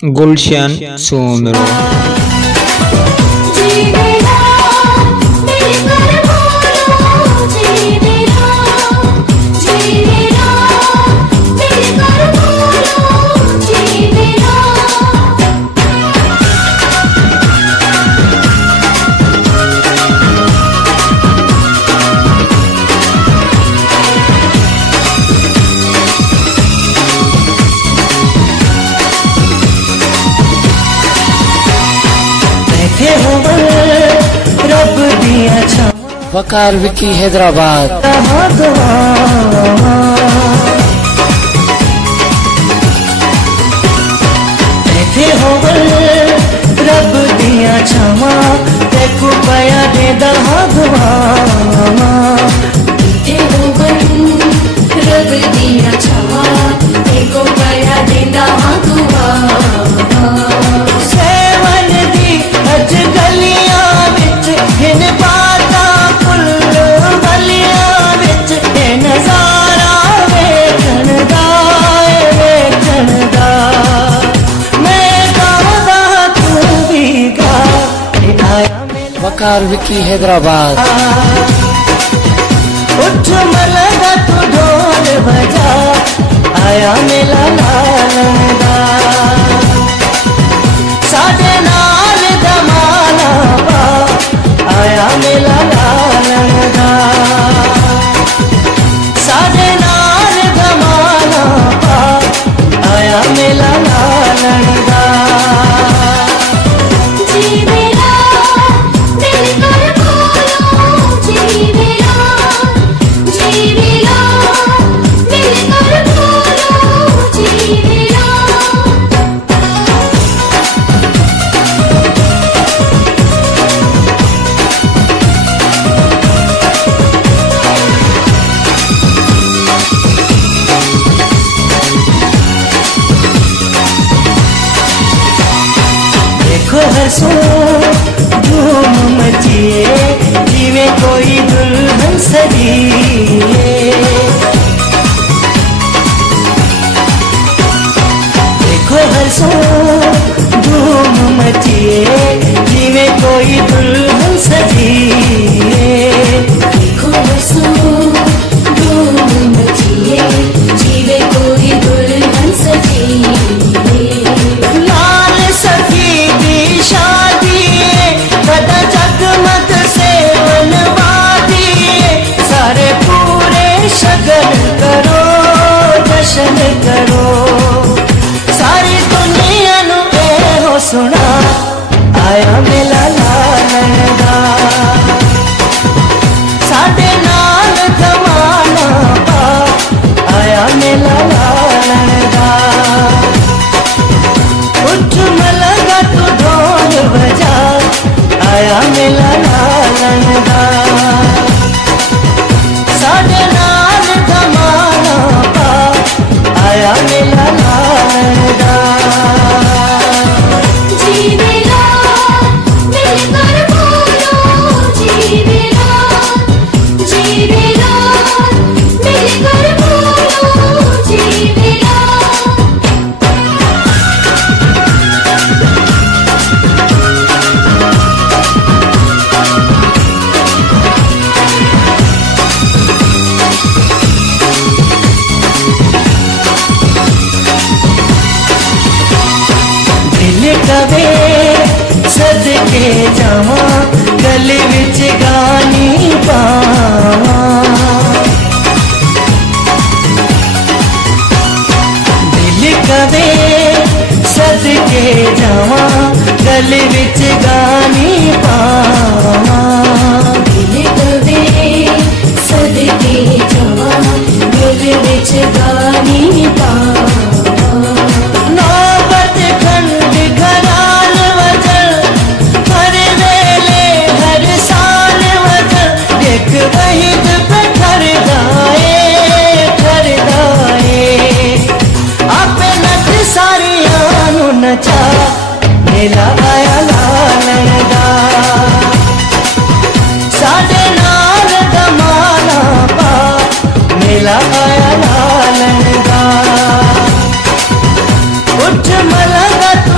गुलशन सोमरो। रब दिया वकार विकी हैदराबाद। बैठे हो रब दिया छावा देखो पाया दे दहागवा। बैठे हो रब दिया छावा देखो पाया दे दहागवा। सेवन दी अज गलियां विच हिन बाता फुल गलियां विच ए नजारा वेखण दा मैं गादा तू भी गा आया मेला। वकार विकी हैदराबाद। उठ मलगा तू ढोल बजा आया मेला लालन दा। साडे नाल दमाना पा आया मेला लालन दा। साडे नाल दमाना पा आया मेला लालन दा। हंसो धूम मचिए जिवे कोई दुल्हन सजिए। देखो हंसो धूम मचिए जिवे कोई दुल्हन सजिए। देखो हंसो धूम मचिए जिवे कोई दुल्हन सजिए। लाल सखी दी शादी बड़ा जगमग से मनवादी सारे पूरे शगन करो जश्न करो। सारी दुनिया नु हो सुना आया मेला लालन दा। साडे नाल दमाना पा आया मेला लालन दा। उठ मलगा तू ढोल बजा आया मेला लालन दा। साडे नाल दमाना पा आया मेला लालन दा। कवे सदके जावा गले विच गानी पावा। दिल कवे सदके जावा गले विच गानी पावा। दिल कवे सदके जावा गले विच गानी पावा। नौबत खंड घराल वजन हर वेले हर साल वजन देख वहीद पे ठरदाए आपे नच सारिया नु नचा मेला आया लालन दा। साडे नाल दमाना पा मेला आया लालन दा। उठ मलगा तू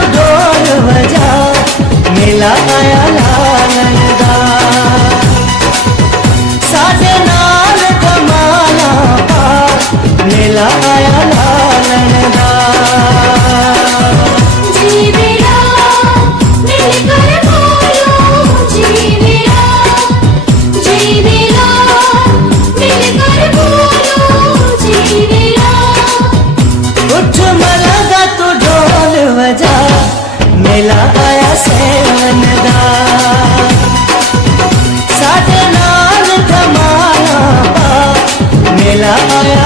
मेला आया लालन दा साडे नाल कमाला पार मेला आया लालन दा जी मेरा मिलकर बोलो जी मेरा मिलकर बोलो जी मेरा उठ मलगा तू ढोल बजा मेला आया सेवन दा साडे नाल कमाला पार मेला आया